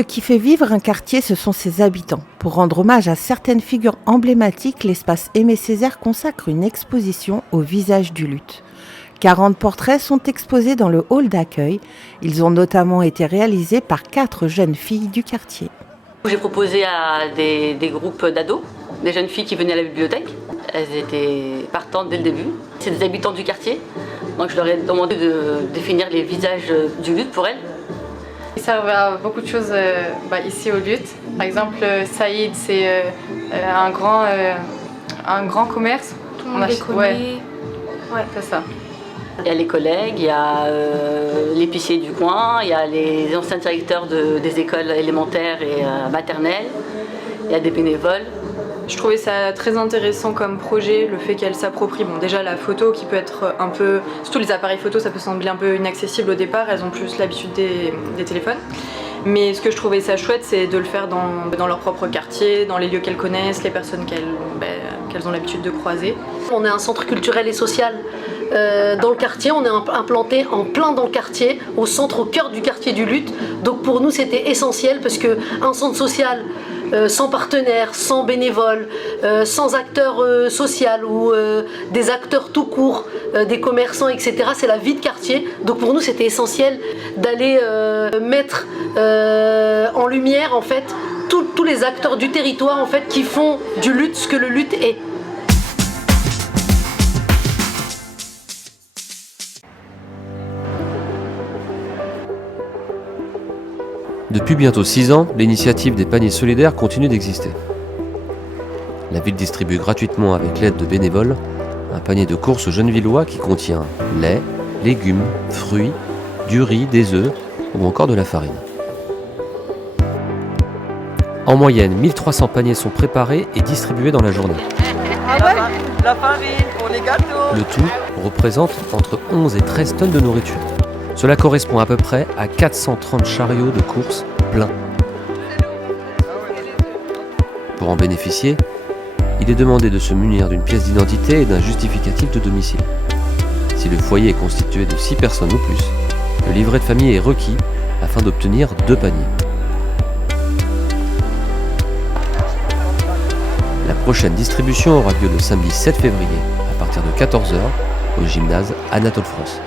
Ce qui fait vivre un quartier, ce sont ses habitants. Pour rendre hommage à certaines figures emblématiques, l'espace Aimé Césaire consacre une exposition au visage du luth. 40 portraits sont exposés dans le hall d'accueil. Ils ont notamment été réalisés par 4 jeunes filles du quartier. J'ai proposé à des groupes d'ados, des jeunes filles qui venaient à la bibliothèque. Elles étaient partantes dès le début. C'est des habitants du quartier, donc je leur ai demandé de définir les visages du luth pour elles. Ils servent à beaucoup de choses ici au luth. Par exemple, Saïd, c'est un grand commerce. Tout le monde les connaît. Ouais, c'est ça. Il y a les collègues, il y a l'épicier du coin, il y a les anciens directeurs des écoles élémentaires et maternelles, il y a des bénévoles. Je trouvais ça très intéressant comme projet, le fait qu'elle s'approprie. Bon, déjà la photo qui peut être un peu... Surtout les appareils photo, ça peut sembler un peu inaccessible au départ, elles ont plus l'habitude des téléphones. Mais ce que je trouvais ça chouette, c'est de le faire dans leur propre quartier, dans les lieux qu'elles connaissent, les personnes qu'elles ont l'habitude de croiser. On est un centre culturel et social dans le quartier, on est implanté en plein dans le quartier, au centre, au cœur du quartier du luth. Donc pour nous c'était essentiel parce qu'un centre social sans partenaires, sans bénévoles, sans acteurs sociaux ou des acteurs tout court, des commerçants, etc. C'est la vie de quartier. Donc pour nous c'était essentiel d'aller mettre en lumière en fait tous les acteurs du territoire en fait qui font du luth ce que le luth est. Depuis bientôt 6 ans, l'initiative des paniers solidaires continue d'exister. La ville distribue gratuitement, avec l'aide de bénévoles, un panier de courses genevillois qui contient lait, légumes, fruits, du riz, des œufs ou encore de la farine. En moyenne, 1300 paniers sont préparés et distribués dans la journée. La farine pour les gâteaux. Le tout représente entre 11 et 13 tonnes de nourriture. Cela correspond à peu près à 430 chariots de courses pleins. Pour en bénéficier, il est demandé de se munir d'une pièce d'identité et d'un justificatif de domicile. Si le foyer est constitué de 6 personnes ou plus, le livret de famille est requis afin d'obtenir 2 paniers. La prochaine distribution aura lieu le samedi 7 février à partir de 14h au gymnase Anatole France.